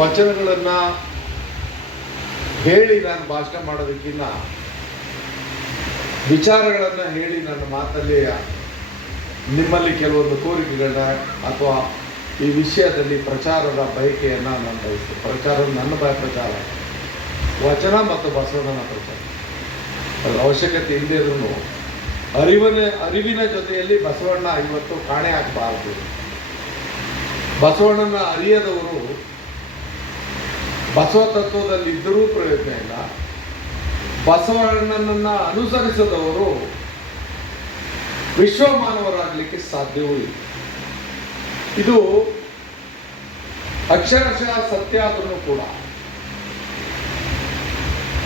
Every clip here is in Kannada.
ವಚನಗಳನ್ನ ಹೇಳಿ ನಾನು ಭಾಷಣ ಮಾಡೋದಕ್ಕಿಂತ ವಿಚಾರಗಳನ್ನು ಹೇಳಿ ನನ್ನ ಮಾತಲ್ಲಿ ನಿಮ್ಮಲ್ಲಿ ಕೆಲವೊಂದು ಕೋರಿಕೆಗಳನ್ನ ಅಥವಾ ಈ ವಿಷಯದಲ್ಲಿ ಪ್ರಚಾರದ ಬಯಕೆಯನ್ನು ನಾನು ಬಯಸ್ತೇನೆ. ಪ್ರಚಾರ ನನ್ನ ಬಯ ಪ್ರಚಾರ. ವಚನ ಮತ್ತು ಬಸವಣ್ಣನ ಪ್ರಚಾರ. ಅದರ ಅವಶ್ಯಕತೆ ಇಲ್ಲದೇ ಇದ್ರೂ ಅರಿವಿನ ಅರಿವಿನ ಜೊತೆಯಲ್ಲಿ ಬಸವಣ್ಣ ಇವತ್ತು ಕಾಣೆ ಆಗಬಾರದು ಬಸವಣ್ಣನ ಅರಿಯದವರು ಬಸವ ತತ್ವದಲ್ಲಿ ಇದ್ದರೂ ಪ್ರಯೋಜನ ಇಲ್ಲ. ಬಸವಣ್ಣನನ್ನು ಅನುಸರಿಸದವರು ವಿಶ್ವಮಾನವರಾಗಲಿಕ್ಕೆ ಸಾಧ್ಯವೂ ಇಲ್ಲ. ಇದು ಅಕ್ಷರಶಃ ಸತ್ಯ ಆದರೂ ಕೂಡ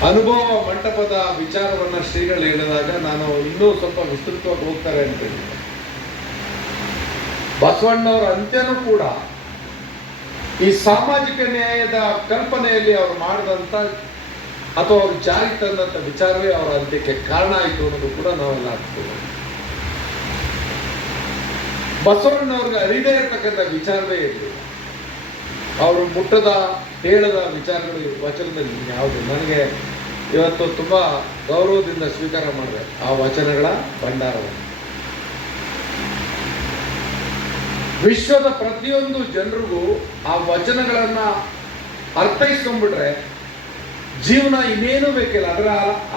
ಅನುಭವ ಮಂಟಪದ ವಿಚಾರವನ್ನು ಶ್ರೀಗಳು ಹೇಳಿದಾಗ ನಾನು ಇನ್ನೂ ಸ್ವಲ್ಪ ವಿಸ್ತೃತವಾಗಿ ಹೋಗ್ತಾರೆ ಅಂತ ಹೇಳಿದ್ದೆ. ಬಸವಣ್ಣವರ ಅಂತ್ಯನೂ ಕೂಡ ಈ ಸಾಮಾಜಿಕ ನ್ಯಾಯದ ಕಲ್ಪನೆಯಲ್ಲಿ ಅವರು ಮಾಡಿದಂಥ ಅಥವಾ ಅವರು ಜಾರಿಗೆ ತಂದಂಥ ವಿಚಾರವೇ ಅವರ ಅಂತ್ಯಕ್ಕೆ ಕಾರಣ ಆಯಿತು ಅನ್ನೋದು ಕೂಡ ನಾವೆಲ್ಲ ಆಗ್ತೇವೆ ಬಸವಣ್ಣವ್ರಿಗೆ ಅರಿದೇ ಇರತಕ್ಕಂಥ ವಿಚಾರವೇ ಇರಲಿಲ್ಲ ಅವರು ಮುಟ್ಟದ, ಹೇಳದ ವಿಚಾರಗಳು ವಚನದಲ್ಲಿ ಯಾವುದು? ನನಗೆ ಇವತ್ತು ತುಂಬ ಗೌರವದಿಂದ ಸ್ವೀಕಾರ ಮಾಡಿದೆ. ಆ ವಚನಗಳ ಭಂಡಾರವನ್ನು. ವಿಶ್ವದ ಪ್ರತಿಯೊಂದು ಜನರಿಗೂ ಆ ವಚನಗಳನ್ನು ಅರ್ಥೈಸ್ಕೊಂಡ್ಬಿಟ್ರೆ ಜೀವನ ಇನ್ನೇನು ಬೇಕಿಲ್ಲ. ಅದರ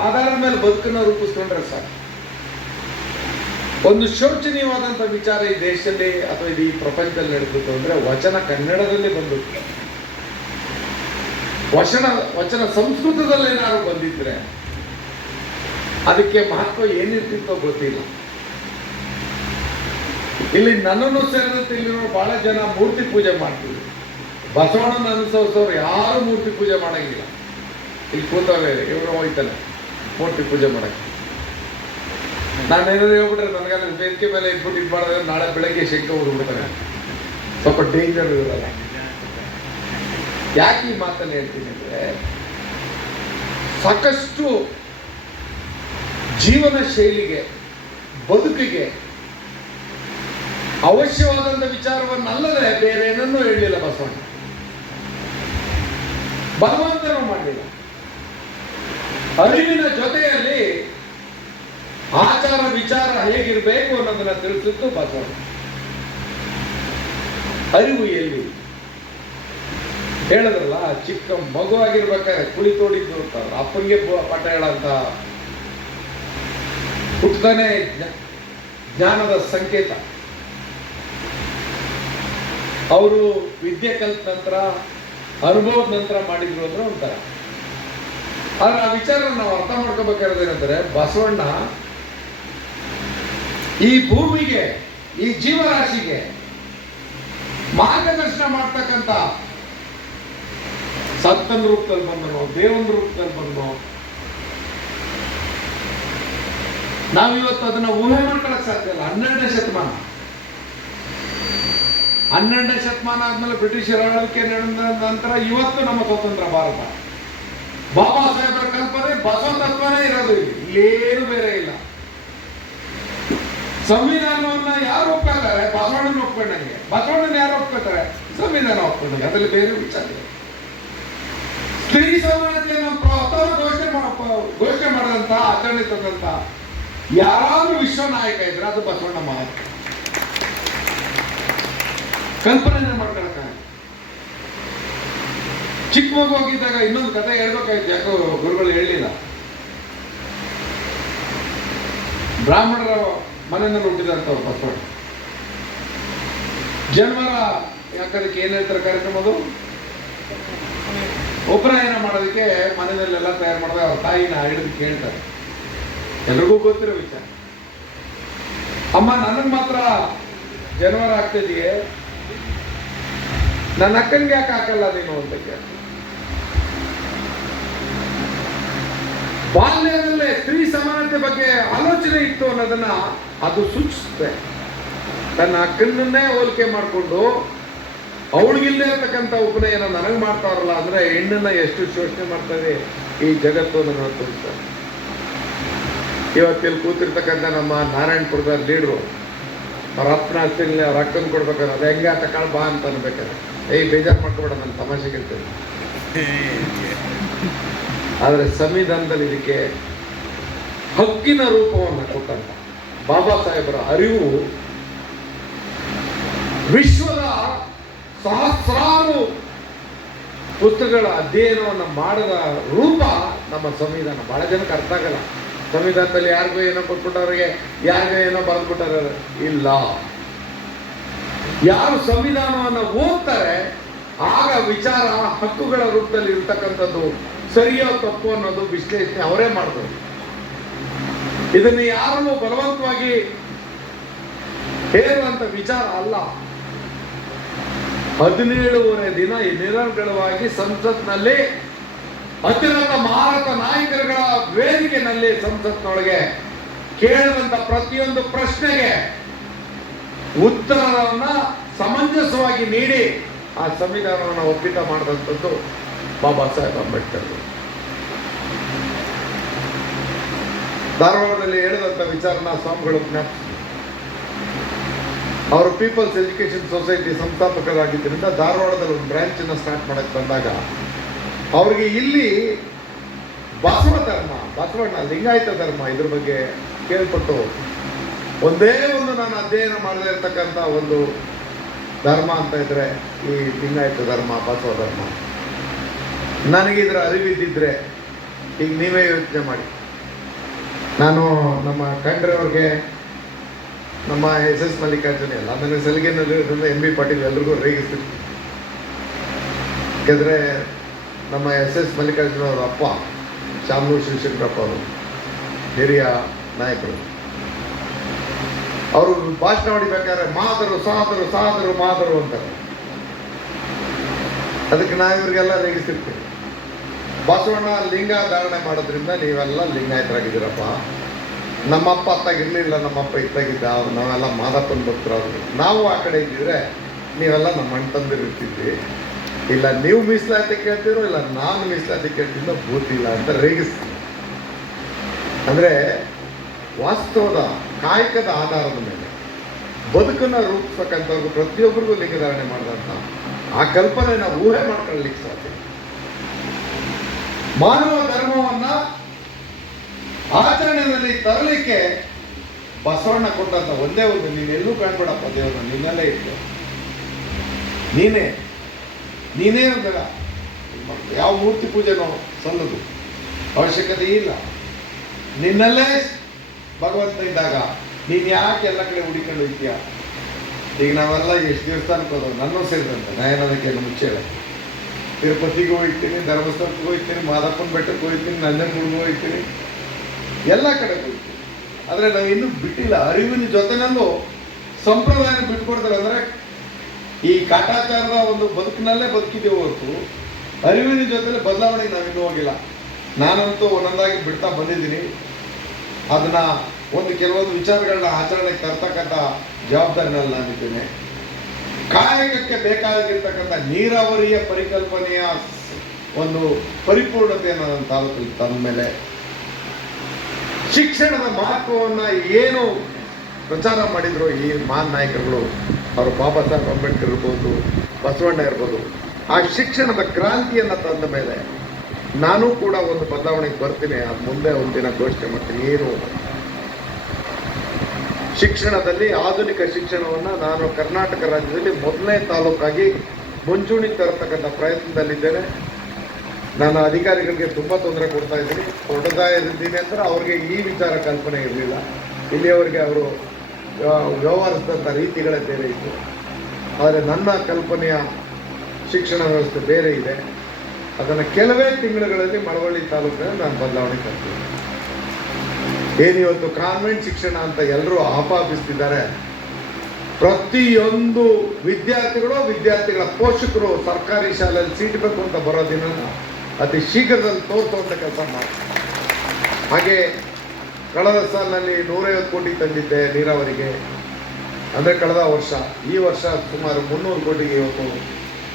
ಆಧಾರದ ಮೇಲೆ ಬದುಕನ್ನು ರೂಪಿಸ್ಕೊಂಡ್ರೆ ಸಾಕು. ಒಂದು ಶೋಚನೀಯವಾದಂಥ ವಿಚಾರ ಈ ದೇಶದಲ್ಲಿ ಅಥವಾ ಈ ಪ್ರಪಂಚದಲ್ಲಿ ನಡೆದಿತ್ತು ಅಂದರೆ ವಚನ ಕನ್ನಡದಲ್ಲಿ ಬಂದಿತ್ತು. ವಚನ ವಚನ ಸಂಸ್ಕೃತದಲ್ಲಿ ಏನಾದ್ರು ಬಂದಿದ್ರೆ ಅದಕ್ಕೆ ಮಹತ್ವ ಏನಿರ್ತಿತ್ತೋ ಗೊತ್ತಿಲ್ಲ. ಇಲ್ಲಿ ನನ್ನನ್ನು ಸೇರಿದಂತೆ ಇಲ್ಲಿರೋ ಬಹಳ ಜನ ಮೂರ್ತಿ ಪೂಜೆ ಮಾಡ್ತೀವಿ ಬಸವಣ್ಣನ ಅನುಸರಿಸೋರು ಯಾರು ಮೂರ್ತಿ ಪೂಜೆ ಮಾಡೋಂಗಿಲ್ಲ. ಇಲ್ಲಿ ಕೂತಾವೆ ಇವರು ಹೋಯ್ತಾನೆ, ಮೂರ್ತಿ ಪೂಜೆ ಮಾಡಕ್ಕೆ. ನಾನು ಏನಾದ್ರು ಹೇಳ್ಬಿಟ್ರೆ ನನಗೆಲ್ಲ ವೇದಿಕೆ ಮೇಲೆ ಇಟ್ಬಿಟ್ಟು ಇದು ಮಾಡಿದ್ರೆ ನಾಳೆ ಬೆಳಗ್ಗೆ ಶಂಕ ಹೋಗ್ಬಿಡ್ತಾನೆ ಸ್ವಲ್ಪ ಡೇಂಜರ್ ಇರಲ್ಲ ಯಾಕೆ ಈ ಮಾತನ್ನು ಹೇಳ್ತೀನಿ ಅಂದರೆ, ಸಾಕಷ್ಟು ಜೀವನ ಶೈಲಿಗೆ, ಬದುಕಿಗೆ ಅವಶ್ಯವಾದಂಥ ವಿಚಾರವನ್ನಲ್ಲದೆ ಬೇರೆ ಏನನ್ನೂ ಹೇಳಲಿಲ್ಲ ಬಸವಣ್ಣ. ಭಗವಂತನೂ ಮಾಡಲಿಲ್ಲ ಅರಿವಿನ ಜೊತೆಯಲ್ಲಿ ಆಚಾರ ವಿಚಾರ ಹೇಗಿರಬೇಕು ಅನ್ನೋದನ್ನ ತಿಳಿಸಿದ್ದು ಬಸವಣ್ಣ. ಅರಿವು ಎಲ್ಲಿ? ಹೇಳಿದ್ರಲ್ಲ, ಚಿಕ್ಕ ಮಗು ಆಗಿರ್ಬೇಕಾದ್ರೆ ಕುಳಿ ತೋಡಿದ್ದು ಅಂತ. ಅಪ್ಪನಿಗೆ ಪಾಠ ಹೇಳಂತ ಹುಟ್ಟತಾನೆ ಜ್ಞ- ಜ್ಞಾನದ ಸಂಕೇತ. ಅವರು ವಿದ್ಯೆ ಕಲ್ತ ನಂತರ, ಅನುಭವದ ನಂತರ ಮಾಡಿದ್ರು ಅಂದ್ರೆ ಒಂಥರ. ಆದ್ರೆ ಆ ವಿಚಾರ ನಾವು ಅರ್ಥ ಮಾಡ್ಕೋಬೇಕಾದ್ರೆ ಬಸವಣ್ಣ ಈ ಭೂಮಿಗೆ, ಈ ಜೀವರಾಶಿಗೆ ಮಾರ್ಗದರ್ಶನ ಮಾಡ್ತಕ್ಕಂಥ ಸಂತನ ರೂಪದಲ್ಲಿ ಬಂದನು, ದೇವನ ರೂಪದಲ್ಲಿ ಬಂದನು, ನಾವಿವತ್ತು ಅದನ್ನ ಊಹೆ ಮಾಡ್ಕೊಳಕ್ ಸಾಧ್ಯ ಇಲ್ಲ. ಹನ್ನೆರಡನೇ ಶತಮಾನ. ಹನ್ನೆರಡನೇ ಶತಮಾನ ಆದ್ಮೇಲೆ ಬ್ರಿಟಿಷರ ಆಳ್ವಿಕೆ ನಡೆದ ನಂತರ ಇವತ್ತು ನಮ್ಮ ಸ್ವತಂತ್ರ ಭಾರತ. ಬಾಬಾ ಸಾಹೇಬರ ಕಲ್ಪನೆ ಬಸವ ತತ್ವನೇ ಇರೋದು ಇಲ್ಲಿ. ಇಲ್ಲೇನು ಬೇರೆ ಇಲ್ಲ. ಸಂವಿಧಾನವನ್ನ ಯಾರು ಒಪ್ಕೊಳ್ತಾರೆ? ಬಸವಣ್ಣನ ಒಪ್ಕೊಂಡಂಗೆ. ಬಸವಣ್ಣನ ಯಾರು ಒಪ್ಕೊಳ್ತಾರೆ? ಸಂವಿಧಾನ ಒಪ್ಕೊಂಡಂಗೆ. ಅದರಲ್ಲಿ ಬೇರೆ ವಿಚಾರ ಇದೆ ಸ್ತ್ರೀ ಸಮಾನತೆ ಪ್ರಥಮ ಘೋಷಣೆ ಮಾಡಪ್ಪ ಘೋಷಣೆ ಮಾಡಿದಂತ ಆಚರಣೆ ತಂದಂತ ಯಾರಾದ್ರೂ ವಿಶ್ವ ನಾಯಕ ಇದ್ರೆ ಅದು ಬಸವಣ್ಣ ಮಹಾತ್ಮ ಕಲ್ಪನೆ ಮಾಡ್ಕೊಳಕ ಚಿಕ್ಕ ಮಗು ಹೋಗಿದ್ದಾಗ ಇನ್ನೊಂದು ಕಥೆ ಹೇಳ್ಬೇಕಾಯ್ತು, ಯಾಕೋ ಗುರುಗಳು ಹೇಳಲಿಲ್ಲ ಬ್ರಾಹ್ಮಣರ ಮನೆಯಲ್ಲಿ ಹುಟ್ಟಿದಂಥವ್ರು ಬಸವಣ್ಣ ಜನವರ ಯಾಕದಕ್ಕೆ ಏನ್ ಹೇಳ್ತಾರೆ ಕಾರ್ಯಕ್ರಮ ಅದು? ಉಪನಯನ ಮಾಡೋದಕ್ಕೆ ಮನೆಯಲ್ಲೆಲ್ಲ ತಯಾರು ಮಾಡಿದಾಗ ಅವ್ರ ತಾಯಿನ ಹಿಡಿದು ಕೇಳ್ತಾರೆ. ಎಲ್ರಿಗೂ ಗೊತ್ತಿರೋ ವಿಚಾರ. ಅಮ್ಮ, ನನಗೆ ಮಾತ್ರ ಜನವರ ಆಗ್ತಿದೆಯೇ ನನ್ನ ಅಕ್ಕನಿಗೆ ಯಾಕೆ ಹಾಕಲ್ಲ ನೀನು ಅಂತ ಕೇಳ್ತಾರೆ ಬಾಲ್ಯದಲ್ಲೇ ಸ್ತ್ರೀ ಸಮಾನತೆ ಬಗ್ಗೆ ಆಲೋಚನೆ ಇತ್ತು ಅನ್ನೋದನ್ನ ಅದು ಸೂಚಿಸುತ್ತೆ. ತನ್ನ ಅಕ್ಕನನ್ನೇ ಹೋಲಿಕೆ ಮಾಡಿಕೊಂಡು ಅವಳಿಗಿಲ್ಲದೆ ಇರತಕ್ಕಂಥ ಉಪನಯನ ನನಗೆ ಮಾಡ್ತಾರಲ್ಲ ಅಂದ್ರೆ ಹೆಣ್ಣನ್ನ ಎಷ್ಟು ಶೋಷಣೆ ಮಾಡ್ತದೆ ಈ ಜಗತ್ತು ನನ್ನ ತೋರಿಸ್ತಾರೆ. ಇವತ್ತಿಲ್ಲಿ ಕೂತಿರ್ತಕ್ಕಂಥ ನಮ್ಮ ನಾರಾಯಣಪುರದ ಲೀಡ್ರು ಅಪ್ಪನ ಆಸ್ತಿಲಿ ಅವ್ರ ಕೊಡ್ಬೇಕಾದ್ರೆ ಅದು ಹೆಂಗೆ ತಕೊಳ್ ಬಾ ಅಂತ ಅನ್ಬೇಕಾದ್ರೆ. ಏಯ್, ಬೇಜಾರು ಮಾಡ್ಕೊಬೇಡ, ನಾನು ತಮಾಷೆ ಕೇಳ್ತೇನೆ ಆದರೆ ಸಂವಿಧಾನದಲ್ಲಿ ಇದಕ್ಕೆ ಹಕ್ಕಿನ ರೂಪವನ್ನು ಕೊಟ್ಟಂತ ಬಾಬಾ ಸಾಹೇಬರ ಅರಿವು ವಿಶ್ವದ ಸಹಸ್ರಾರು ಪುಸ್ತಕಗಳ ಅಧ್ಯಯನವನ್ನು ಮಾಡಿದ ರೂಪ ನಮ್ಮ ಸಂವಿಧಾನ. ಬಹಳ ಜನಕ್ಕೆ ಅರ್ಥ ಆಗಲ್ಲ. ಸಂವಿಧಾನದಲ್ಲಿ ಯಾರಿಗೂ ಏನೋ ಕೊಟ್ಬಿಟ್ಟವ್ರಿಗೆ, ಯಾರಿಗೂ ಏನೋ ಬರೆದ್ಬಿಟ್ಟಾರ ಇಲ್ಲ. ಯಾರು ಸಂವಿಧಾನವನ್ನು ಓದ್ತಾರೆ, ಆಗ ವಿಚಾರ, ಹಕ್ಕುಗಳ ರೂಪದಲ್ಲಿ ಇರ್ತಕ್ಕಂಥದ್ದು ಸರಿಯೋ ತಪ್ಪು ಅನ್ನೋದು ವಿಶ್ಲೇಷಣೆ ಅವರೇ ಮಾಡಿದ್ರು ಇದನ್ನು ಯಾರು ಬಲವಂತವಾಗಿ ಹೇಳುವಂತ ವಿಚಾರ ಅಲ್ಲ. ಹದಿನೇಳುವರೆ ದಿನ ನಿರಂತರವಾಗಿ ಸಂಸತ್ನಲ್ಲಿ ಅತ್ಯುನ್ನತ ಮಾರಕ ನಾಯಕರುಗಳ ವೇದಿಕೆನಲ್ಲಿ ಸಂಸತ್ನೊಳಗೆ ಕೇಳುವಂತ ಪ್ರತಿಯೊಂದು ಪ್ರಶ್ನೆಗೆ ಉತ್ತರವನ್ನ ಸಮಂಜಸವಾಗಿ ನೀಡಿ ಆ ಸಂವಿಧಾನವನ್ನು ಒಪ್ಪಿತ ಮಾಡಿದಂಥದ್ದು ಬಾಬಾ ಸಾಹೇಬ್ ಅಂಬೇಡ್ಕರ್. ಧಾರವಾಡದಲ್ಲಿ ಹೇಳಿದಂಥ ವಿಚಾರನ ಸ್ವಾಮಿಗಳು ಅವರು ಪೀಪಲ್ಸ್ ಎಜುಕೇಶನ್ ಸೊಸೈಟಿ ಸಂಸ್ಥಾಪಕರಾಗಿದ್ದರಿಂದ ಧಾರವಾಡದಲ್ಲಿ ಒಂದು ಬ್ರಾಂಚನ್ನು ಸ್ಟಾರ್ಟ್ ಮಾಡಕ್ಕೆ ಬಂದಾಗ ಅವ್ರಿಗೆ ಇಲ್ಲಿ ಬಸವ ಧರ್ಮ ಬಸವಣ್ಣ ಲಿಂಗಾಯತ ಧರ್ಮ ಇದ್ರ ಬಗ್ಗೆ ಕೇಳ್ಪಟ್ಟು ಒಂದೇ ಒಂದು ನಾನು ಅಧ್ಯಯನ ಮಾಡದೇ ಇರತಕ್ಕಂಥ ಒಂದು ಧರ್ಮ ಅಂತ ಇದ್ರೆ ಈ ಲಿಂಗಾಯತ ಧರ್ಮ ಬಸವ ಧರ್ಮ. ನನಗೆ ಇದರ ಅರಿವಿದ್ದಿದ್ರೆ ಈಗ ನೀವೇ ಯೋಚನೆ ಮಾಡಿ. ನಾನು ನಮ್ಮ ಕಂಡ್ರವ್ರಿಗೆ ನಮ್ಮ ಎಸ್ ಎಸ್ ಮಲ್ಲಿಕಾರ್ಜುನ ಎಲ್ಲ ನನ್ನ ಸಲಿಗೆನಲ್ಲಿರೋದ್ರಿಂದ ಎಂ ಬಿ ಪಾಟೀಲ್ ಎಲ್ರಿಗೂ ರೇಗಿಸ್ತಿರ್ತೀನಿ ಯಾಕೆಂದರೆ ನಮ್ಮ ಎಸ್ ಎಸ್ ಮಲ್ಲಿಕಾರ್ಜುನ ಅವರ ಅಪ್ಪ, ಶಾಮೂರು ಶಿವಶಂಕರಪ್ಪ ಅವರು, ಹಿರಿಯ ನಾಯಕರು. ಅವರು ಭಾಷಣ ಹೊಡಿಬೇಕಾದ್ರೆ ಮಾದರು ಸಾಧರು ಸಾದರು, ಮಾದರು ಅಂತಾರೆ ಅದಕ್ಕೆ ನಾವು ಇವರಿಗೆಲ್ಲ ರೇಗಿಸ್ತಿರ್ತೀವಿ ಬಸವಣ್ಣ ಲಿಂಗ ಧಾರಣೆ ಮಾಡೋದ್ರಿಂದ ನೀವೆಲ್ಲ ಲಿಂಗಾಯತರಾಗಿದ್ದೀರಪ್ಪ. ನಮ್ಮಪ್ಪ ಅತ್ತಾಗಿರ್ಲಿಲ್ಲ, ನಮ್ಮಪ್ಪ ಇತ್ತಾಗಿದ್ದ ಅವ್ರು ನಾವೆಲ್ಲ ಮಾದಪ್ಪನ ಭಕ್ತರು ನಾವು ಆ ಕಡೆ ಇದ್ದಿದ್ರೆ ನೀವೆಲ್ಲ ನಮ್ಮ ಅಣ್ಣ ತಂದಿರು ಇರ್ತಿದ್ವಿ. ಇಲ್ಲ ನೀವು ಮೀಸಲಾತಿ ಕೇಳ್ತಿರೋ, ಇಲ್ಲ ನಾನು ಮೀಸಲಾತಿ ಕೇಳ್ತಿದ್ದೋ ಭೂತಿಲ್ಲ ಅಂತ ರೇಗಿಸ್. ಅಂದರೆ ವಾಸ್ತವದ ಕಾಯಕದ ಆಧಾರದ ಮೇಲೆ, ಬದುಕನ್ನು ರೂಪಿಸ್ತಕ್ಕಂಥವ್ರಿಗೂ ಪ್ರತಿಯೊಬ್ಬರಿಗೂ ಲಿಂಗಧಾರಣೆ ಮಾಡಿದಂಥ ಆ ಕಲ್ಪನೆನ ಊಹೆ ಮಾಡ್ಕೊಳ್ಳಿಕ್ಕೆ ಸಾಧ್ಯ. ಮಾನವ ಧರ್ಮವನ್ನ ಆಚರಣೆಯಲ್ಲಿ ತರಲಿಕ್ಕೆ ಬಸವಣ್ಣ ಕೊಟ್ಟಂತ ಒಂದೇ ಒಂದು ನೀನೆಲ್ಲೂ ಕಾಣ್ಬೇಡಪ್ಪ ದೇವರನ್ನ, ನಿನ್ನಲ್ಲೇ ಇತ್ತು ನೀನೇ ನೀನೇ ಬೇಡ. ಯಾವ ಮೂರ್ತಿ ಪೂಜೆನೋ ಸಲ್ಲದು ಅವಶ್ಯಕತೆ ಇಲ್ಲ. ನಿನ್ನಲ್ಲೇ ಭಗವಂತ ಇದ್ದಾಗ ನೀನು ಯಾಕೆ ಎಲ್ಲ ಕಡೆ ಹುಡಿಕೊಂಡು ಹೋಗ್ತೀಯ? ಈಗ ನಾವೆಲ್ಲ ಎಷ್ಟು ದೇವಸ್ಥಾನಕ್ಕೆ ಹೋದವು ನನ್ನ ಸೇರಿದಂತೆ. ನಯನದಕ್ಕೆ ಮುಚ್ಚೆ ತಿರುಪತಿಗೂ ಹೋಗ್ತೀನಿ, ಧರ್ಮಸ್ಥಳಕ್ಕೆ ಹೋಗ್ತೀನಿ, ಮಾದಪ್ಪನ ಬೆಟ್ಟಕ್ಕೆ ಹೋಗ್ತೀನಿ, ನಂಜನಗೂಡಿಗೂ ಹೋಗ್ತೀನಿ. ಎಲ್ಲ ಕಡೆ ಹೋಗ್ತೀನಿ. ಆದರೆ ನಾವು ಇನ್ನೂ ಬಿಟ್ಟಿಲ್ಲ. ಅರಿವಿನ ಜೊತೆನಲ್ಲೂ ಸಂಪ್ರದಾಯ ಬಿಟ್ಕೊಡ್ತಾರೆ ಅಂದರೆ ಈ ಕಾಟಾಚಾರದ ಒಂದು ಬದುಕಿನಲ್ಲೇ ಬದುಕಿದ್ದೇವೆ ಹೊರತು ಅರಿವಿನ ಜೊತೆಲೆ ಬದಲಾವಣೆಗೆ ನಾವಿನ್ನೂ ಹೋಗಿಲ್ಲ. ನಾನಂತೂ ಒಂದೊಂದಾಗಿ ಬಿಡ್ತಾ ಬಂದಿದ್ದೀನಿ. ಅದನ್ನ ಒಂದು ಕೆಲವೊಂದು ವಿಚಾರಗಳನ್ನ ಆಚರಣೆಗೆ ತರ್ತಕ್ಕಂಥ ಜವಾಬ್ದಾರಿನಲ್ಲಿ ನಾನಿದ್ದೇನೆ. ಕಾಯಕಕ್ಕೆ ಬೇಕಾಗಿರ್ತಕ್ಕಂಥ ನೀರಾವರಿಯ ಪರಿಕಲ್ಪನೆಯ ಒಂದು ಪರಿಪೂರ್ಣತೆಯನ್ನು ನನ್ನ ತಾಲೂಕಲ್ಲಿ ತಂದ ಮೇಲೆ ಶಿಕ್ಷಣದ ಮಹತ್ವವನ್ನು ಏನು ಪ್ರಚಾರ ಮಾಡಿದ್ರು ಈ ಮಹಾನ್ ನಾಯಕರುಗಳು? ಅವರು ಬಾಬಾ ಸಾಹೇಬ್ ಅಂಬೇಡ್ಕರ್ ಇರ್ಬೋದು, ಬಸವಣ್ಣ ಇರ್ಬೋದು, ಆ ಶಿಕ್ಷಣದ ಕ್ರಾಂತಿಯನ್ನು ತಂದ ಮೇಲೆ ನಾನು ಕೂಡ ಒಂದು ಬದಲಾವಣೆಗೆ ಬರ್ತೀನಿ, ಅದು ಮುಂದೆ ದಿನ ಘೋಷಣೆ ಮಾಡ್ತೀನಿ, ಏನು? ಶಿಕ್ಷಣದಲ್ಲಿ ಆಧುನಿಕ ಶಿಕ್ಷಣವನ್ನು ನಾನು ಕರ್ನಾಟಕ ರಾಜ್ಯದಲ್ಲಿ ಮೊದಲನೇ ತಾಲೂಕಾಗಿ ಮುಂಚೂಣಿ ತರತಕ್ಕಂಥ ಪ್ರಯತ್ನದಲ್ಲಿದ್ದೇನೆ. ನಾನು ಅಧಿಕಾರಿಗಳಿಗೆ ತುಂಬ ತೊಂದರೆ ಕೊಡ್ತಾ ಇದ್ದೀನಿ. ಕೊಡ್ತಾ ಅವರಿಗೆ ಅವ್ರಿಗೆ ಈ ವಿಚಾರ ಕಲ್ಪನೆ ಇರಲಿಲ್ಲ. ಇಲ್ಲಿಯವರೆಗೆ ಅವರು ವ್ಯವಹರಿಸಿದಂಥ ರೀತಿಗಳೇ ಬೇರೆ ಇತ್ತು. ಆದರೆ ನನ್ನ ಕಲ್ಪನೆಯ ಶಿಕ್ಷಣ ವ್ಯವಸ್ಥೆ ಬೇರೆ ಇದೆ. ಅದನ್ನು ಕೆಲವೇ ತಿಂಗಳುಗಳಲ್ಲಿ ಮಳವಳ್ಳಿ ತಾಲೂಕಿನಲ್ಲಿ ನಾನು ಬದಲಾವಣೆ ತರ್ತೀನಿ. ಏನಿವತ್ತು ಕಾನ್ವೆಂಟ್ ಶಿಕ್ಷಣ ಅಂತ ಎಲ್ಲರೂ ಆಪಾದಿಸ್ತಿದ್ದಾರೆ. ಪ್ರತಿಯೊಂದು ವಿದ್ಯಾರ್ಥಿಗಳು ವಿದ್ಯಾರ್ಥಿಗಳ ಪೋಷಕರು ಸರ್ಕಾರಿ ಶಾಲೆಯಲ್ಲಿ ಸೀಟ್ ಅಂತ ಬರೋ ದಿನ ಅತಿ ಶೀಘ್ರದಲ್ಲಿ ತೋರಿಸುವಂಥ ಕೆಲಸ ಮಾಡಿ ಹಾಗೆ ಕಳೆದ ಸಾಲಿನಲ್ಲಿ ನೂರೈವತ್ತು ಕೋಟಿ ತಂದಿದ್ದೆ ನೀರಾವರಿಗೆ. ಅಂದರೆ ಕಳೆದ ವರ್ಷ, ಈ ವರ್ಷ ಸುಮಾರು ಮುನ್ನೂರು ಕೋಟಿಗೆ ಇವತ್ತು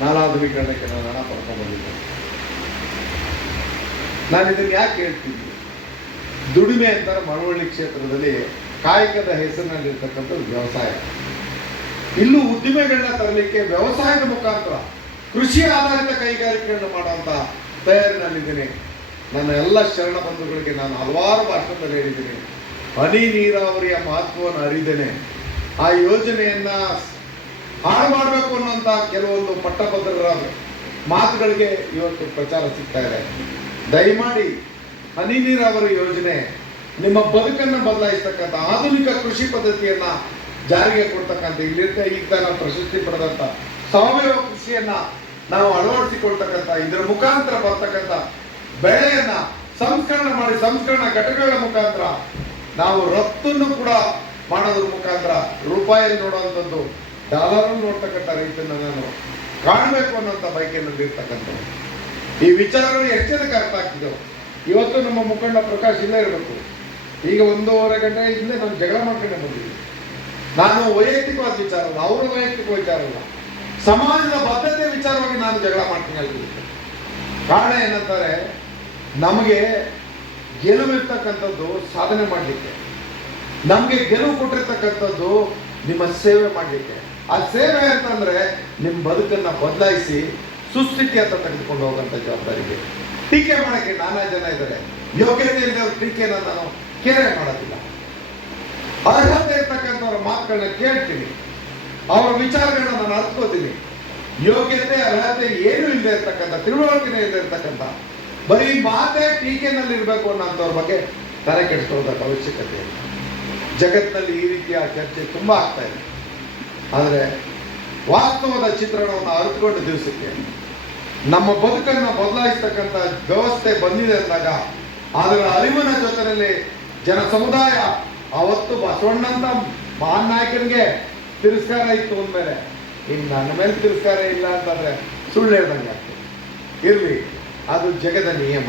ನಾಲಾಧುನೀಕರಣಕ್ಕೆ ನಾನು ಹಣ ಪಡ್ಕೊಂಡ್ಬಂದಿದ್ದೆ ನಾನು ಇದನ್ನು ಯಾಕೆ ಹೇಳ್ತೀನಿ? ದುಡಿಮೆ ಅಂತಾರೆ ಮಳವಳ್ಳಿ ಕ್ಷೇತ್ರದಲ್ಲಿ ಕಾಯಕದ ಹೆಸರಿನಲ್ಲಿರ್ತಕ್ಕಂಥದ್ದು ವ್ಯವಸಾಯ. ಇಲ್ಲೂ ಉದ್ದಿಮೆಗಳನ್ನ ತರಲಿಕ್ಕೆ ವ್ಯವಸಾಯದ ಮುಖಾಂತರ ಕೃಷಿ ಆಧಾರಿತ ಕೈಗಾರಿಕೆಗಳನ್ನು ಮಾಡುವಂತ ತಯಾರಿನಲ್ಲಿದ್ದೀನಿ. ನನ್ನ ಎಲ್ಲ ಶರಣ ಬಂಧುಗಳಿಗೆ ನಾನು ಹಲವಾರು ಭಾಷಣದಲ್ಲಿ ಹೇಳಿದ್ದೀನಿ. ಹನಿ ನೀರಾವರಿಯ ಮಹತ್ವವನ್ನು ಅರಿದೇನೆ. ಆ ಯೋಜನೆಯನ್ನ ಹಾಳು ಮಾಡಬೇಕು ಅನ್ನೋಂಥ ಕೆಲವೊಂದು ಪಟ್ಟಭದ್ರರ ಮಾತುಗಳಿಗೆ ಇವತ್ತು ಪ್ರಚಾರ ಸಿಗ್ತಾ ಇದೆ. ದಯಮಾಡಿ ಹನಿ ನೀರಾವರಿ ಯೋಜನೆ ನಿಮ್ಮ ಬದುಕನ್ನು ಬದಲಾಯಿಸ್ತಕ್ಕಂಥ ಆಧುನಿಕ ಕೃಷಿ ಪದ್ಧತಿಯನ್ನ ಜಾರಿಗೆ ಕೊಡ್ತಕ್ಕಂಥ ಇಲ್ಲಿರ್ತ ಈಗ ನಾವು ಪ್ರಶಸ್ತಿ ಪಡೆದಂತ ಸಾವಯವ ಕೃಷಿಯನ್ನ ನಾವು ಅಳವಡಿಸಿಕೊಳ್ತಕ್ಕಂಥ ಇದರ ಮುಖಾಂತರ ಬರ್ತಕ್ಕಂಥ ಬೆಳೆಯನ್ನ ಸಂಸ್ಕರಣೆ ಮಾಡಿ ಸಂಸ್ಕರಣ ಘಟಕಗಳ ಮುಖಾಂತರ ನಾವು ರಫ್ತನ್ನು ಕೂಡ ಮಾಡೋದ್ರ ಮುಖಾಂತರ ರೂಪಾಯಿ ನೋಡುವಂಥದ್ದು ಡಾಲರ್ ನೋಡ್ತಕ್ಕಂಥ ರೀತಿಯನ್ನು ನಾನು ಕಾಣಬೇಕು ಅನ್ನೋಂಥ ಇರ್ತಕ್ಕಂಥದ್ದು. ಈ ವಿಚಾರಗಳು ಜನಕ್ಕೆ ಅರ್ಥ ಆಗ್ತಿದ್ದವು? ಇವತ್ತು ನಮ್ಮ ಮುಖಂಡ ಪ್ರಕಾಶ್ ಇಲ್ಲೇ ಇರಬೇಕು. ಈಗ ಒಂದೂವರೆ ಗಂಟೆ ಇಲ್ಲೇ ನಾನು ಜಗಳ ಮಾಡ್ಕೊಂಡೆ ಬಂದಿದ್ದೀನಿ. ನಾನು ವೈಯಕ್ತಿಕವಾದ ವಿಚಾರ ಅಲ್ಲ, ಅವರ ವೈಯಕ್ತಿಕ ವಿಚಾರ ಅಲ್ಲ. ಸಮಾಜದ ಬದ್ಧತೆ ವಿಚಾರವಾಗಿ ನಾನು ಜಗಳ ಮಾಡ್ತೀನಿ ಕಾರಣ ಏನಂತಾರೆ ನಮಗೆ ಗೆಲುವಿರ್ತಕ್ಕಂಥದ್ದು ಸಾಧನೆ ಮಾಡಲಿಕ್ಕೆ. ನಮಗೆ ಗೆಲುವು ಕೊಟ್ಟಿರ್ತಕ್ಕಂಥದ್ದು ನಿಮ್ಮ ಸೇವೆ ಮಾಡಲಿಕ್ಕೆ. ಆ ಸೇವೆ ಅಂತಂದರೆ ನಿಮ್ಮ ಬದುಕನ್ನು ಬದಲಾಯಿಸಿ ಸುಸ್ಥಿತಿ ಅಂತ ತೆಗೆದುಕೊಂಡು ಹೋಗುವಂಥ ಜವಾಬ್ದಾರಿಗೆ. ಟೀಕೆ ಮಾಡೋಕ್ಕೆ ನಾನಾ ಜನ ಇದ್ದಾರೆ. ಯೋಗ್ಯತೆ ಇಲ್ಲದವ್ರ ಟೀಕೆನ ನಾನು ಕೇರೆ ಮಾಡೋದಿಲ್ಲ. ಅರ್ಹತೆ ಇರ್ತಕ್ಕಂಥವ್ರ ಮಾತುಗಳನ್ನ ಕೇಳ್ತೀನಿ. ಅವರ ವಿಚಾರಗಳನ್ನ ನಾನು ಅರ್ಥಕೋತೀನಿ ಯೋಗ್ಯತೆ, ಅರ್ಹತೆ ಏನು ಇಲ್ಲದೆ ಇರ್ತಕ್ಕಂಥ ತಿಳುವಳಿಕೆ ಇಲ್ಲದೆ ಇರ್ತಕ್ಕಂಥ ಬರೀ ಮಾತೇ ಟೀಕೆನಲ್ಲಿ ಇರಬೇಕು ಅನ್ನೋಂಥವ್ರ ಬಗ್ಗೆ ತಲೆ ಕೆಡಿಸ್ಕೊಳ್ಳೋದಕ್ಕೆ ಅವಶ್ಯಕತೆ ಇಲ್ಲ. ಜಗತ್ತಿನಲ್ಲಿ ಈ ರೀತಿಯ ಚರ್ಚೆ ತುಂಬ ಆಗ್ತಾ ಇದೆ. ಆದರೆ ವಾಸ್ತವದ ಚಿತ್ರಣವನ್ನು ಅರಿತುಕೊಂಡ ದಿವಸಕ್ಕೆ ನಮ್ಮ ಬದುಕನ್ನು ಬದಲಾಯಿಸ್ತಕ್ಕಂಥ ವ್ಯವಸ್ಥೆ ಬಂದಿದೆ ಅಂದಾಗ ಅದರ ಅರಿವಿನ ಜೊತೆಯಲ್ಲಿ ಜನ ಸಮುದಾಯ ಅವತ್ತು ಬಸವಣ್ಣಂತ ಮಹಾನ್ ನಾಯಕನಿಗೆ ತಿರಸ್ಕಾರ ಇತ್ತು ಅಂದಮೇಲೆ ಇನ್ನು ನನ್ನ ಮೇಲೆ ತಿರಸ್ಕಾರ ಇಲ್ಲ ಅಂತಂದರೆ ಸುಳ್ಳು ಹೇಳ್ದಂಗೆ ಆಗ್ತದೆ. ಇರಲಿ. ಅದು ಜಗದ ನಿಯಮ.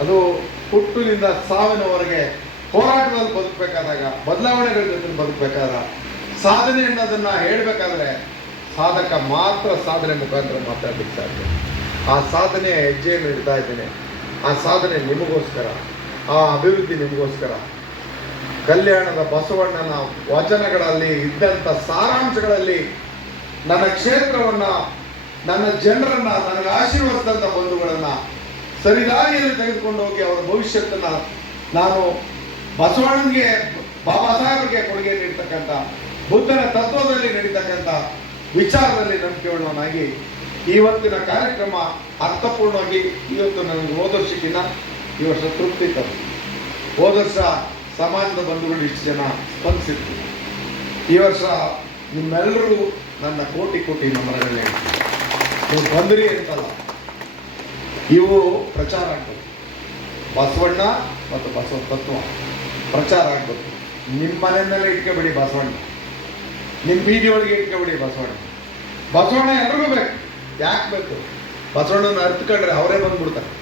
ಅದು ಹುಟ್ಟಿನಿಂದ ಸಾವಿನವರೆಗೆ ಹೋರಾಟದಲ್ಲಿ ಬದುಕಬೇಕಾದಾಗ, ಬದಲಾವಣೆಗಳ ಜೊತೆ ಬದುಕಬೇಕಾದ ಸಾಧನೆ ಅನ್ನೋದನ್ನ ಹೇಳ್ಬೇಕಾದ್ರೆ ಸಾಧಕ ಮಾತ್ರ ಸಾಧನೆ ಮುಖಾಂತರ ಮಾತಾಡ್ಲಿಕ್ಕೆ ಸಾಧ್ಯ. ಆ ಸಾಧನೆಯ ಹೆಜ್ಜೆಯನ್ನು ಇಡ್ತಾ ಇದ್ದೇನೆ. ಆ ಸಾಧನೆ ನಿಮಗೋಸ್ಕರ, ಆ ಅಭಿವೃದ್ಧಿ ನಿಮಗೋಸ್ಕರ. ಕಲ್ಯಾಣದ ಬಸವಣ್ಣನ ವಚನಗಳಲ್ಲಿ ಇದ್ದಂಥ ಸಾರಾಂಶಗಳಲ್ಲಿ ನನ್ನ ಕ್ಷೇತ್ರವನ್ನ ನನ್ನ ಜನರನ್ನ ನನಗೆ ಆಶೀರ್ವದಿಸಿದಂಥ ಬಂಧುಗಳನ್ನ ಸರಿದಾರಿಯಲ್ಲಿ ತೆಗೆದುಕೊಂಡು ಹೋಗಿ ಅವರ ಭವಿಷ್ಯತ್ತನ್ನು ನಾನು ಬಸವಣ್ಣನಿಗೆ, ಬಾಬಾ ಸಾಹೇಬರಿಗೆ ಕೊಡುಗೆ ನೀಡ್ತಕ್ಕಂಥ ಬುದ್ಧನ ತತ್ವದಲ್ಲಿ ನಡೀತಕ್ಕಂಥ ವಿಚಾರದಲ್ಲಿ ನಂಬಿಕೆ ಉಳ್ಳವನಾಗಿ ಇವತ್ತಿನ ಕಾರ್ಯಕ್ರಮ ಅರ್ಥಪೂರ್ಣವಾಗಿ ಇವತ್ತು ನನಗೆ ಹೋದ ವರ್ಷಕ್ಕಿಂತ ಈ ವರ್ಷ ತೃಪ್ತಿ ತರು ಹೋದ ಸಮಾಜದ ಬಂಧುಗಳು ಇಷ್ಟು ಜನ ಸ್ಪಂದಿಸಿರ್ತೀವಿ ಈ ವರ್ಷ ನಿಮ್ಮೆಲ್ಲರೂ ನನ್ನ ಕೋಟಿ ಕೋಟಿ ನಮನಗಳನ್ನ ನೀವು ಬಂದ್ರಿ ಅಂತಲ್ಲ. ಇವು ಪ್ರಚಾರ ಆಗ್ಬೇಕು. ಬಸವಣ್ಣ ಮತ್ತು ಬಸವ ತತ್ವ ಪ್ರಚಾರ ಆಗ್ಬೇಕು. ನಿಮ್ಮ ಮನೆಯಲ್ಲೇ ಇಟ್ಕೊಬೇಡಿ ಬಸವಣ್ಣ. ನಿಮ್ಮ ಬೀದಿ ಒಳಗೆ ಇಟ್ಕೊಬೇಡಿ ಬಸವಣ್ಣ. ಬಸವಣ್ಣ ಎಲ್ರಿಗೂ ಬೇಕು. ಯಾಕೆ ಬೇಕು? ಬಸವಣ್ಣನ ಅರ್ಥಕೊಂಡ್ರೆ ಅವರೇ ಬಂದ್ಬಿಡ್ತಾರೆ.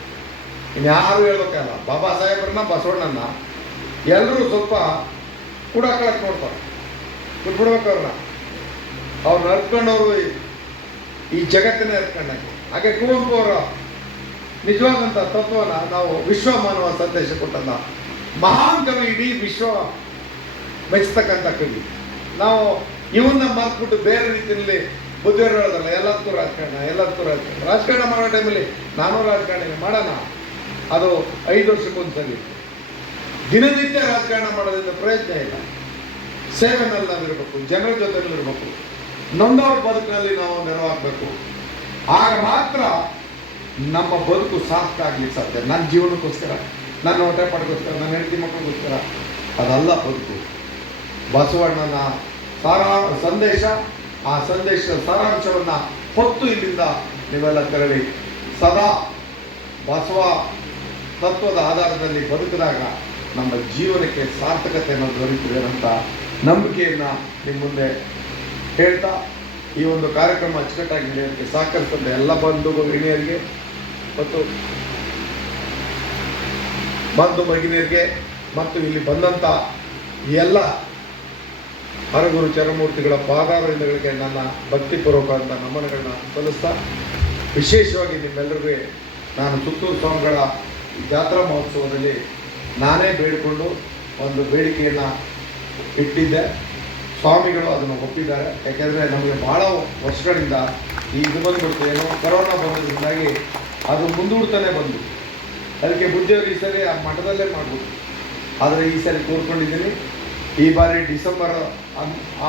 ಇನ್ಯಾರು ಹೇಳ್ಬೇಕಲ್ಲ, ಬಾಬಾ ಸಾಹೇಬ್ರನ್ನ ಬಸವಣ್ಣನ ಎಲ್ಲರೂ ಸ್ವಲ್ಪ ಕೂಡ ಕಳಕ್ ನೋಡ್ತಾರೆ. ಬಿಟ್ಬಿಡ್ಬೇಕು ಅವ್ರನ್ನ. ಅವ್ರನ್ನ ಅರ್ತ್ಕೊಂಡವರು ಈ ಜಗತ್ತಿನ ಎತ್ಕೊಂಡಂಗೆ ಹಾಗೆ ಕುವೆಂಪು ಅವರ ನಿಜವಾದಂಥ ತತ್ವನ ನಾವು ವಿಶ್ವ ಮಾನವ ಸಂದೇಶ ಕೊಟ್ಟಂತ ಮಹಾನ್ ಕವಿ ಇಡೀ ವಿಶ್ವ ಮೆಚ್ಚತಕ್ಕಂಥ ಕವಿ. ನಾವು ಇವನ್ನ ಮರ್ತ್ಬಿಟ್ಟು ಬೇರೆ ರೀತಿಯಲ್ಲಿ ಬುದ್ಧಿಯವರು ಹೇಳೋದಲ್ಲ, ಎಲ್ಲದಕ್ಕೂ ರಾಜಕಾರಣ ಎಲ್ಲದಕ್ಕೂ ರಾಜಕಾರಣ. ರಾಜಕಾರಣ ಮಾಡೋ ಟೈಮಲ್ಲಿ ನಾನು ರಾಜಕಾರಣ ಮಾಡೋಣ. ಅದು ಐದು ವರ್ಷಕ್ಕೊಂದ್ಸಲಿ. ದಿನನಿತ್ಯ ರಾಜಕಾರಣ ಮಾಡೋದ್ರಿಂದ ಪ್ರಯತ್ನ ಇಲ್ಲ. ಸೇವೆನಲ್ಲಿ ನಾವಿರಬೇಕು, ಜನರ ಜೊತೆಲಿರಬೇಕು ನೊಂದವ್ರ ಬದುಕಿನಲ್ಲಿ ನಾವು ನೆರವಾಗಬೇಕು. ಆಗ ಮಾತ್ರ ನಮ್ಮ ಬದುಕು ಸಾರ್ಥಕ ಆಗ್ಲಿಕ್ಕೆ ಸಾಧ್ಯ. ನನ್ನ ಜೀವನಕ್ಕೋಸ್ಕರ, ನನ್ನ ಹೊಟ್ಟೆ ಪಡೆಗೋಸ್ಕರ, ನನ್ನ ಹೆಂಡತಿ ಮಕ್ಕಳಿಗೋಸ್ಕರ ಅದಲ್ಲ ಬದುಕು. ಬಸವಣ್ಣನ ಸಾರಾ, ಸಂದೇಶ, ಆ ಸಂದೇಶದ ಸಾರಾಂಶವನ್ನು ಹೊತ್ತು ಇಲ್ಲಿಂದ ನೀವೆಲ್ಲ ತೆರಳಿ. ಸದಾ ಬಸವ ತತ್ವದ ಆಧಾರದಲ್ಲಿ ಬದುಕಿದಾಗ ನಮ್ಮ ಜೀವನಕ್ಕೆ ಸಾರ್ಥಕತೆಯನ್ನು ದೊರೆಯುತ್ತದೆ ಅಂತ ನಂಬಿಕೆಯನ್ನು ನಿಮ್ಮ ಮುಂದೆ ಹೇಳ್ತಾ ಈ ಒಂದು ಕಾರ್ಯಕ್ರಮ ಅಚ್ಚುಕಟ್ಟಾಗಿ ನಡೆಯೋದಕ್ಕೆ ಸಹಕರಿಸಿದ ಎಲ್ಲ ಬಂಧು ಗೃಹಿಣಿಯರಿಗೆ ಮತ್ತು ಬಂಧು ಭಗಿನಿಯರಿಗೆ ಮತ್ತು ಇಲ್ಲಿ ಬಂದಂಥ ಎಲ್ಲ ಹರಗುರು ಚರಮೂರ್ತಿಗಳ ಪಾದಾರಿಂದಗಳಿಗೆ ನನ್ನ ಭಕ್ತಿಪೂರ್ವಕವಾದ ನಮನಗಳನ್ನ ಸಲ್ಲಿಸ್ತಾ, ವಿಶೇಷವಾಗಿ ನಿಮ್ಮೆಲ್ಲರಿಗೂ ನಾನು ಸುತ್ತೂರು ಸ್ವಾಮಿಗಳ ಜಾತ್ರಾ ಮಹೋತ್ಸವದಲ್ಲಿ ನಾನೇ ಬೇಡಿಕೊಂಡು ಒಂದು ಬೇಡಿಕೆಯನ್ನು ಇಟ್ಟಿದ್ದೆ. ಸ್ವಾಮಿಗಳು ಅದನ್ನು ಒಪ್ಪಿದ್ದಾರೆ. ಯಾಕೆಂದರೆ ನಮಗೆ ಭಾಳ ವರ್ಷಗಳಿಂದ ಈ ಇದು ಬಂದ್ಬಿಡ್ತು ಏನು ಕರೋನಾ ಬಂದದಿಂದಾಗಿ ಅದು ಮುಂದೂಡ್ತಾನೆ ಬಂದು. ಅದಕ್ಕೆ ಬುದ್ಧಿಯವರು ಈ ಸರಿ ಆ ಮಠದಲ್ಲೇ ಮಾಡ್ಬೋದು. ಆದರೆ ಈ ಸರಿ ಕೋರ್ಕೊಂಡಿದ್ದೀನಿ. ಈ ಬಾರಿ ಡಿಸೆಂಬರ್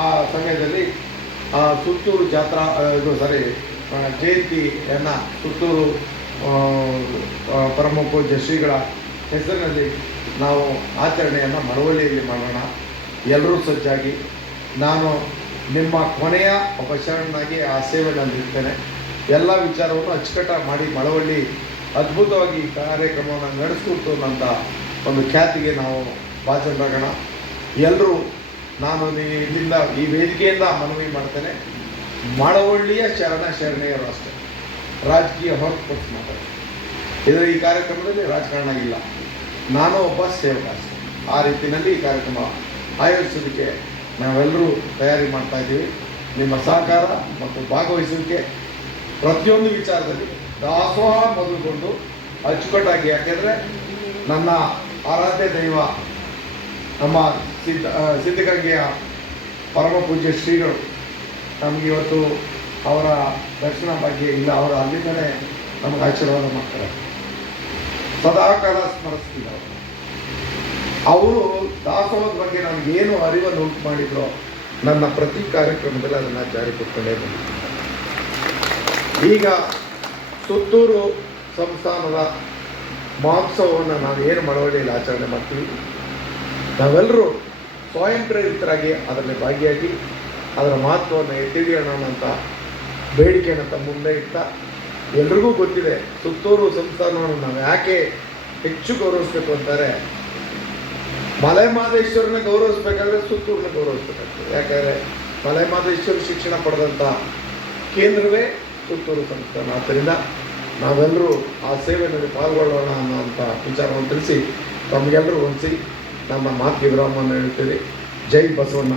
ಆ ಸಮಯದಲ್ಲಿ ಸುತ್ತೂರು ಜಾತ್ರಾ ಇದು ಸಾರಿ ಜಯಂತಿಯನ್ನು ಸುತ್ತೂರು ಪರಮ ಪೂಜ್ಯ ಶ್ರೀಗಳ ಹೆಸರಿನಲ್ಲಿ ನಾವು ಆಚರಣೆಯನ್ನು ಮಳವಳ್ಳಿಯಲ್ಲಿ ಮಾಡೋಣ. ಎಲ್ಲರೂ ಸಜ್ಜಾಗಿ. ನಾನು ನಿಮ್ಮ ಕೊನೆಯ ಒಬ್ಬ ಆ ನಾನು ಇರ್ತೇನೆ. ಎಲ್ಲ ವಿಚಾರವನ್ನು ಅಚ್ಚುಕಟ್ಟಾಗಿ ಮಾಡಿ ಮಳವಳ್ಳಿ ಅದ್ಭುತವಾಗಿ ಈ ಕಾರ್ಯಕ್ರಮವನ್ನು ನಡೆಸ್ಕೊಡ್ತು ಅನ್ನೋಂಥ ಒಂದು ಖ್ಯಾತಿಗೆ ನಾವು ಭಾಜನರಾಗೋಣ ಎಲ್ಲರೂ ನಾನು ಇಲ್ಲಿಂದ ಈ ವೇದಿಕೆಯಿಂದ ಮನವಿ ಮಾಡ್ತೇನೆ. ಮಳವಳ್ಳಿಯ ಶರಣ ಶರಣೆಯರು ಅಷ್ಟೇ. ರಾಜಕೀಯ ಹೊರತುಪಡಿಸಿ ಮಾತಾಡ್ತೀನಿ ಇದರ ಈ ಕಾರ್ಯಕ್ರಮದಲ್ಲಿ ರಾಜಕಾರಣ ಇಲ್ಲ. ನಾನು ಒಬ್ಬ ಸೇವಕ ಅಷ್ಟೇ. ಆ ರೀತಿಯಲ್ಲಿ ಈ ಕಾರ್ಯಕ್ರಮ ಆಯೋಜಿಸೋದಕ್ಕೆ ನಾವೆಲ್ಲರೂ ತಯಾರಿ ಮಾಡ್ತಾ ಇದ್ದೀವಿ. ನಿಮ್ಮ ಸಹಕಾರ ಮತ್ತು ಭಾಗವಹಿಸುವಿಕೆ ಪ್ರತಿಯೊಂದು ವಿಚಾರದಲ್ಲಿ ದಾಸೋಹ ಮೊದಲುಗೊಂಡು ಅಚ್ಚುಕಟ್ಟಾಗಿ. ಯಾಕೆಂದರೆ ನನ್ನ ಆರಾಧ್ಯ ದೈವ ನಮ್ಮ ಸಿದ್ಧ ಸಿದ್ಧಗಂಗೆಯ ಪರಮ ಪೂಜ್ಯ ಶ್ರೀಗಳು ನಮಗೆ ಇವತ್ತು ಅವರ ದರ್ಶನ ಬಗ್ಗೆ ಇಲ್ಲ, ಅವರು ಅಲ್ಲಿಂದಲೇ ನಮಗೆ ಆಶೀರ್ವಾದ ಮಾಡ್ತಾರೆ. ಸದಾಕಾಲ ಸ್ಮರಿಸ್ತೀವಿ ಅವರು ಅವರು ದಾಸೋಹದ ಬಗ್ಗೆ ನನಗೆ ಏನು ಅರಿವನ್ನು ಉಂಟು ಮಾಡಿದ್ರು ನನ್ನ ಪ್ರತಿ ಕಾರ್ಯಕ್ರಮದಲ್ಲಿ ಅದನ್ನು ಜಾರಿ ಈಗ ಸುತ್ತೂರು ಸಂಸ್ಥಾನದ ಮಹೋತ್ಸವವನ್ನು ನಾವು ಏನು ಮಳವಳ್ಳಿಯಲ್ಲಿ ಆಚರಣೆ ಮಾಡ್ತೀವಿ? ನಾವೆಲ್ಲರೂ ಸ್ವಯಂ ಪ್ರೇರಿತರಾಗಿ ಅದರಲ್ಲಿ ಭಾಗಿಯಾಗಿ ಅದರ ಮಹತ್ವವನ್ನು ಎತ್ತಿಡಿಯೋಣ ಅಂತ ಬೇಡಿಕೆಯನ್ನು ತಮ್ಮ ಮುಂದೆ ಇಡ್ತಾ ಎಲ್ರಿಗೂ ಗೊತ್ತಿದೆ ಸುತ್ತೂರು ಸಂಸ್ಥಾನವನ್ನು ನಾವು ಯಾಕೆ ಹೆಚ್ಚು ಗೌರವಿಸ್ಬೇಕು ಅಂತಾರೆ? ಮಲೆ ಮಹದೇಶ್ವರನ ಗೌರವಿಸ್ಬೇಕಾದ್ರೆ ಸುತ್ತೂರನ್ನ ಗೌರವಿಸ್ಬೇಕಾಗ್ತದೆ. ಯಾಕಂದ್ರೆ ಮಲೆ ಮಹದೇಶ್ವರ ಶಿಕ್ಷಣ ಪಡೆದಂಥ ಕೇಂದ್ರವೇ ಸುತ್ತೂರು ಸಂಸ್ಥಾನ. ಆದ್ದರಿಂದ ನಾವೆಲ್ಲರೂ ಆ ಸೇವೆಯಲ್ಲಿ ಪಾಲ್ಗೊಳ್ಳೋಣ ಅನ್ನೋಂಥ ವಿಚಾರವನ್ನು ತಿಳಿಸಿ ತಮಗೆಲ್ಲರೂ ಹೊಂದಿಸಿ ನಮ್ಮ ಮಾತೃ ವಿರಾಮವನ್ನು ಹೇಳ್ತೀವಿ ಜೈ ಬಸವಣ್ಣ.